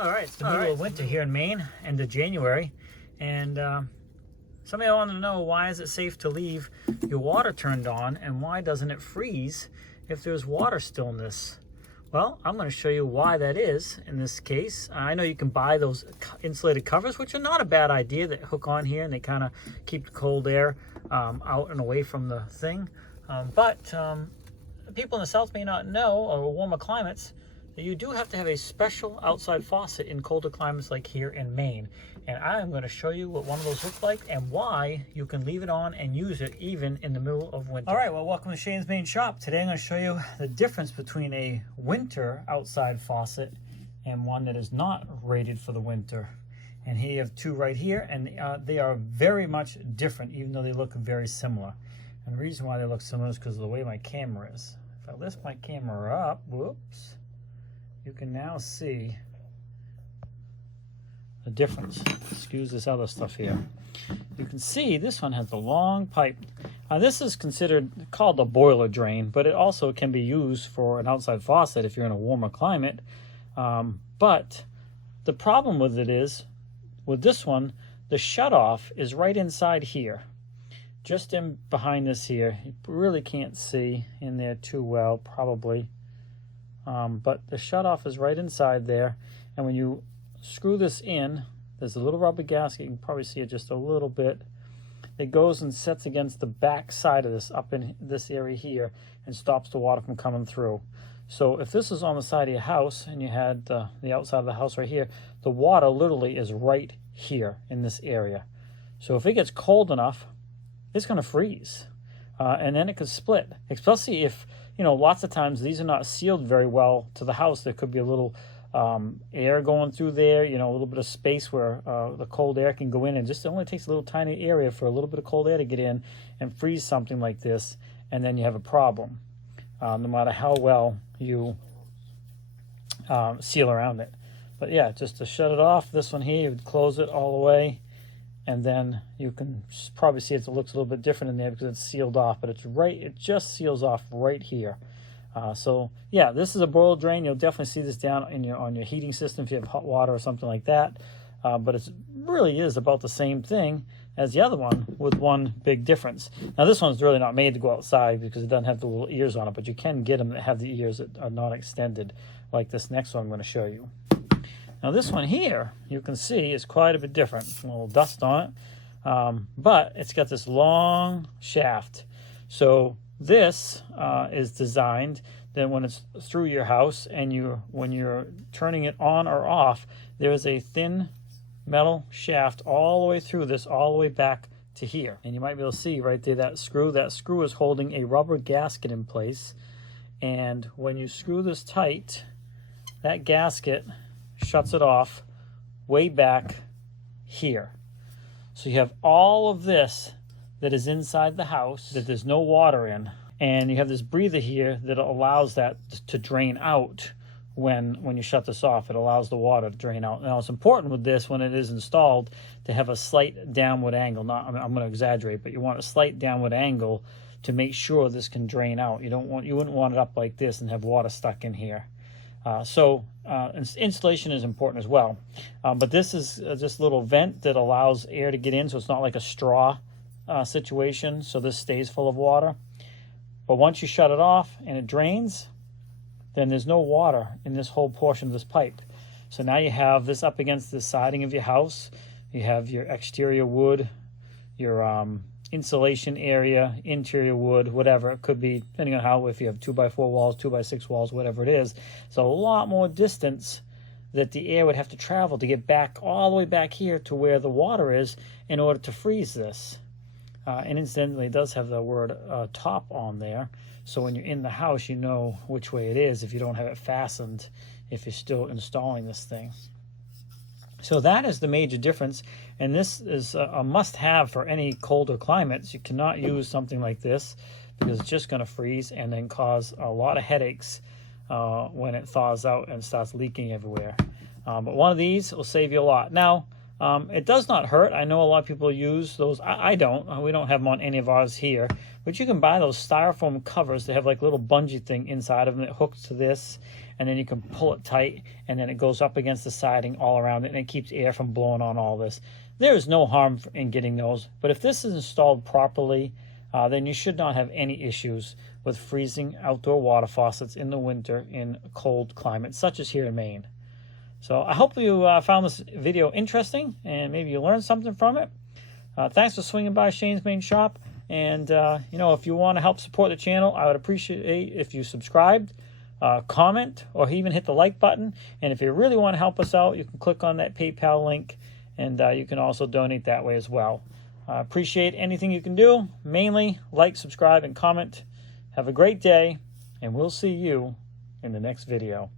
All right, it's the middle of winter here in Maine, end of January, and somebody wanted to know, why is it safe to leave your water turned on, and why doesn't it freeze if there's water still in this? Well, I'm going to show you why that is in this case. I know you can buy those insulated covers, which are not a bad idea, that hook on here and they kind of keep the cold air out and away from the thing. But people in the south may not know, or warmer climates, that you do have to have a special outside faucet in colder climates like here in Maine. And I am going to show you what one of those looks like and why you can leave it on and use it even in the middle of winter. All right, well, welcome to Shane's Maine Shop. Today I'm going to show you the difference between a winter outside faucet and one that is not rated for the winter. And here you have two right here, and they are very much different, even though they look very similar. And the reason why they look similar is because of the way my camera is. If I lift my camera up, whoops, you can now see the difference. Excuse this other stuff here. You can see this one has a long pipe. This is called a boiler drain, but it also can be used for an outside faucet if you're in a warmer climate. But the problem with it is, with this one, the shutoff is right inside here, just in behind this here. You really can't see in there too well, probably. But the shutoff is right inside there, and when you screw this in, there's a little rubber gasket. You can probably see it just a little bit. It goes and sets against the back side of this, up in this area here, and stops the water from coming through. So if this is on the side of your house and you had the outside of the house right here, the water literally is right here in this area. So if it gets cold enough, it's going to freeze, and then it could split, especially if, you know, lots of times these are not sealed very well to the house. There could be a little air going through there, you know, a little bit of space where the cold air can go in, and just, it only takes a little tiny area for a little bit of cold air to get in and freeze something like this, and then you have a problem, no matter how well you seal around it. But yeah, just to shut it off, this one here, you would close it all the way, and then you can probably see it looks a little bit different in there because it's sealed off, but it's right, it just seals off right here. So yeah, this is a boiler drain. You'll definitely see this down in on your heating system if you have hot water or something like that. But it really is about the same thing as the other one, with one big difference. Now this one's really not made to go outside because it doesn't have the little ears on it, but you can get them that have the ears that are not extended, like this next one I'm going to show you. Now this one here, you can see, is quite a bit different. A little dust on it, but it's got this long shaft. So this is designed that when it's through your house and when you're turning it on or off, there is a thin metal shaft all the way through this, all the way back to here. And you might be able to see right there that screw. That screw is holding a rubber gasket in place. And when you screw this tight, that gasket shuts it off way back here. So you have all of this that is inside the house that there's no water in, and you have this breather here that allows that to drain out when you shut this off. It allows the water to drain out. Now it's important with this, when it is installed, to have a slight downward angle. I'm going to exaggerate, but you want a slight downward angle to make sure this can drain out. You wouldn't want it up like this and have water stuck in here. Insulation is important as well. But this is just a little vent that allows air to get in, so it's not like a straw situation, so this stays full of water. But once you shut it off and it drains, then there's no water in this whole portion of this pipe. So now you have this up against the siding of your house. You have your exterior wood, your insulation area, interior wood, whatever it could be, depending on how, if you have 2x4 walls, 2x6 walls, whatever it is. So a lot more distance that the air would have to travel to get back all the way back here to where the water is in order to freeze this. And incidentally, it does have the word top on there. So when you're in the house, you know which way it is if you don't have it fastened, if you're still installing this thing. So that is the major difference. And this is a must-have for any colder climates. You cannot use something like this because it's just going to freeze and then cause a lot of headaches when it thaws out and starts leaking everywhere. But one of these will save you a lot. Now, it does not hurt. I know a lot of people use those. I don't. We don't have them on any of ours here. But you can buy those styrofoam covers that have like a little bungee thing inside of them that hooks to this. and then you can pull it tight, and then it goes up against the siding all around it, and it keeps air from blowing on all this. There is no harm in getting those, but if this is installed properly, then you should not have any issues with freezing outdoor water faucets in the winter in cold climates, such as here in Maine. So I hope you found this video interesting, and maybe you learned something from it. Thanks for swinging by Shane's Main Shop. And, you know, if you want to help support the channel, I would appreciate if you subscribed, comment, or even hit the like button. And if you really want to help us out, you can click on that PayPal link, and you can also donate that way as well. Appreciate anything you can do. Mainly, like, subscribe, and comment. Have a great day, and we'll see you in the next video.